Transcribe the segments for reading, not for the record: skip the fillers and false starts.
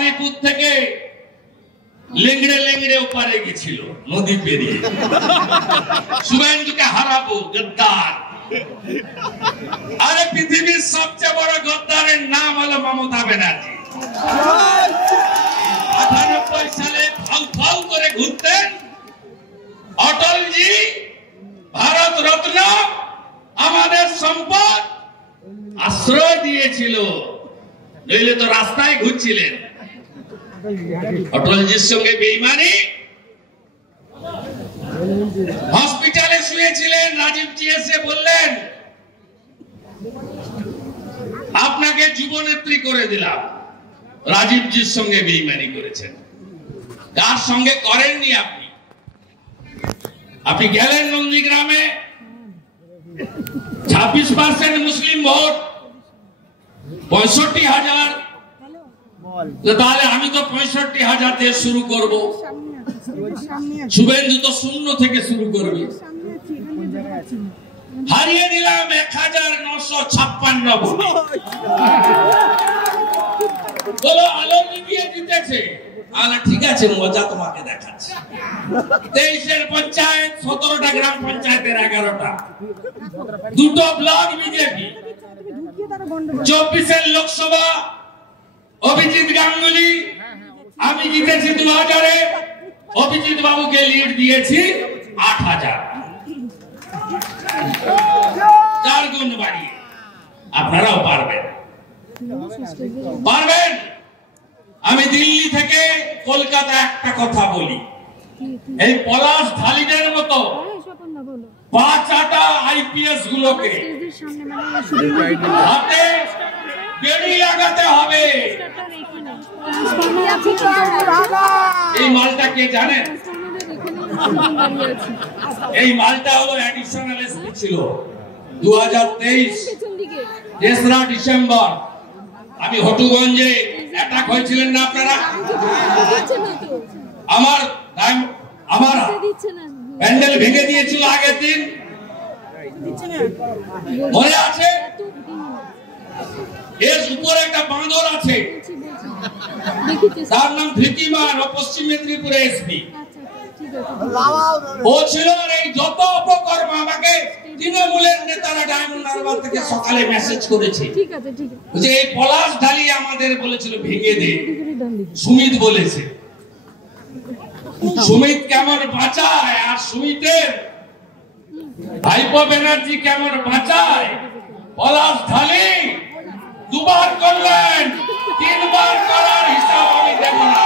ভবানীপুর থেকে লেংড়ে লেংড়ে ওপারে গেছিল নদী পেরিয়ে। শুভেন্দুকে হারাবো, গদ্দার। আরে পৃথিবীর সবচেয়ে বড় গদ্দারের নাম হলো মমতা ব্যানার্জি। 98 সালে ফাউ ফাউ করে ঘুরতেন। অটলজি ভারত রত্ন আমাদের সম্পদ আশ্রয় দিয়েছিল, নইলে তো রাস্তায় ঘুরছিলেন। অটলজির সঙ্গে বেইমানি, হসপিটালে শুয়েছিলেন। রাজীবজি এসে বললেন আপনাকে যুবনেত্রী করে দিলাম। রাজীবজির সঙ্গে বেইমানি করেছেন। কার সঙ্গে করেননি আপনি? আপনি গেলেন নন্দীগ্রামে, 26% মুসলিম ভোট, 65,000। তাহলে আমি তো 65,000 দিয়ে শুরু করব। শুভেন্দু তো শূন্য থেকে শুরু করবে। হারিয়ে দিলাম 1956 ভোট। বলো আলো নিভিয়ে জিতেছে। ঠিক আছে, মজা তোমাকে দেখাচ্ছি। 23-এর পঞ্চায়েত, 17টা গ্রাম পঞ্চায়েতের 11টা, 2টো ব্লক বিজেপি। 24-এর লোকসভা অভিজিৎ গাঙ্গুলি, আমি জিতেছি 2000-এ। অভিজিৎ বাবুকে লিড দিয়েছি 8,000, 4 গুণ বাড়িয়ে। আপনারাও পারবেন, পারবেন। আমি দিল্লি থেকে কলকাতা একটা কথা বলি, এই পলাশ ঢালিদের মতো 5-8টা আইপিএস গুলোকে হাতে বেড়ি লাগাতে হবে। এই মালটা কে জানেন? এই মালটা হলো অ্যাডিশনাল এসপি ছিল 2023 তেসরা ডিসেম্বর। আমি হটুগঞ্জে অ্যাটাক হয়েছিলেন না আপনারা? আমার প্যান্ডেল ভেঙে দিয়েছিল আগের দিন, মনে আছে? এর উপরে একটা বাঁদর আছে, তার নাম ধৃতিমান, পশ্চিম মেদিনীপুরে এসপি। ও ছিল এই যত অপকর্ম। আমাকে তৃণমূলের নেতারা ডায়মন্ড হারবার থেকে সকালে মেসেজ করেছে যে এই পলাশ ঢালি আমাদের বলেছিল ভেঙে দে। সুমিত বলেছে। সুমিত কেমন বাঁচায়, আর সুমিতের ভাইপো ব্যানার্জি কেমন বাঁচায়? পলাশ ঢালি 2বার করলেন, 3বার করার হিসাব আমি দেব না।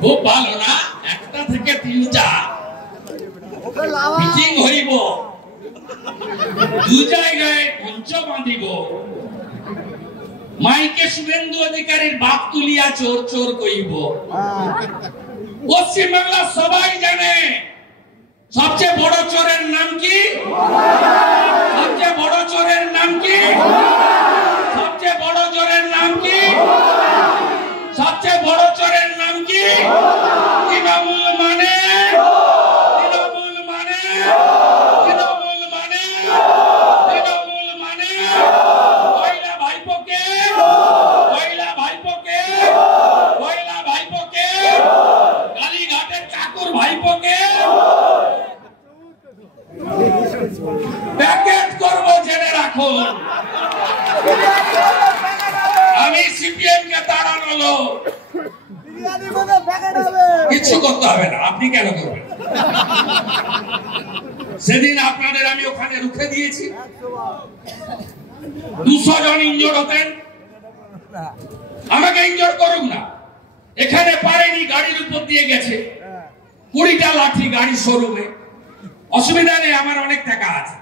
খুব ভালো না? 1টা থেকে 3টা মিটিং হইব, 2 জায়গায় মঞ্চ বাঁধিব। মাইকে শুভেন্দু অধিকারীর বাপ তুলিয়া চোর চোর কইব। পশ্চিমবাংলা সবাই জানে সবচেয়ে বড় চোরের নাম কি? সবচেয়ে বড় চোরের নাম কি? সবচেয়ে বড় চোরের নাম কি? সবচেয়ে বড় চোরের নাম কি? তৃণমূল মানে, তৃণমূল মানে, তৃণমূল মানে, তৃণমূল মানে। কয়লা ভাইপোকে, কয়লা ভাইপোকে, কয়লা ভাইপোকে, কালীঘাটের চাকুর ভাইপোকে প্যাকেট করব, জেনে রাখুন। আমি সিপিএম কে তাড়ানো লোক, কিছু করতে হবে না। আপনি কেন করবেন? সেদিন আপনাদের আমি ওখানে রুখে দিয়েছি। 200 জন ইনজোর্ড হতেন, আমাকে ইনজোর্ড করুক না। এখানে পারেনি, গাড়ির উপর দিয়ে গেছে 20টা লাঠি গাড়ি শোরুমে। অসুবিধা নেই, আমার অনেক টাকা আছে।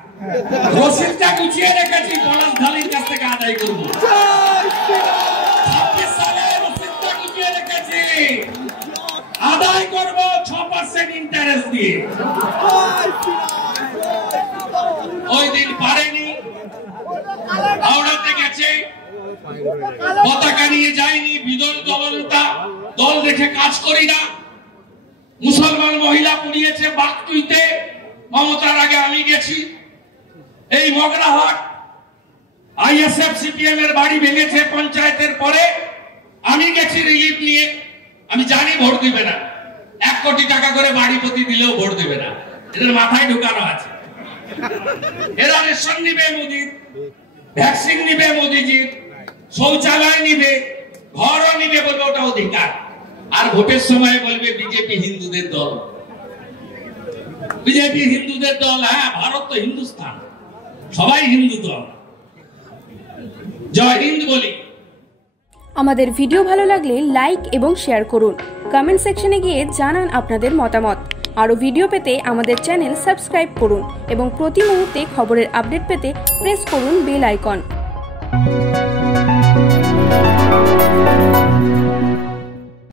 রসিদটা গুছিয়ে রেখেছি, পলাশ ঢালির কাছ থেকে আদায় করবো। 26 সালে রসিদটা গুছিয়ে রেখেছি, আদায় করবো 6% ইন্টারেস্ট দিয়ে। ওই দিন পারেনি, হাওড়াতে গেছে, পতাকা নিয়ে যায়নি। বিদল দলনেতা, দল দেখে কাজ করি না। মুসলমান মহিলা পুড়িয়েছে বাগটুইতে, মমতার আগে আমি গেছি। এই মগরাহাট আইএসএফ সিপিএম এর বাড়ি ভেঙেছে পঞ্চায়েতের পরে, আমি গেছি রিলিফ নিয়ে। আমি জানি ভোট দিবে না, 1 কোটি টাকা করে বাড়ি প্রতি দিলেও ভোট দিবে না, এদের মাথায় ঢুকানো আছে। এরা রেশন নিবে মোদির, ভ্যাকসিন নিবে মোদিজির, শৌচালয় নিবে, ঘরও নিবে, বলবে ওটা অধিকার। আর ভোটের সময় বলবে বিজেপি হিন্দুদের দল, বিজেপি হিন্দুদের দল। হ্যাঁ, ভারত তো হিন্দুস্তান, সবাই হিন্দু দল। জয় হিন্দ বলি। আমাদের ভিডিও ভালো লাগলে লাইক এবং শেয়ার করুন। কমেন্ট সেকশনে গিয়ে জানান আপনাদের মতামত। আরও ভিডিও পেতে আমাদের চ্যানেল সাবস্ক্রাইব করুন এবং প্রতি মুহূর্তে খবরের আপডেট পেতে প্রেস করুন বেল আইকন।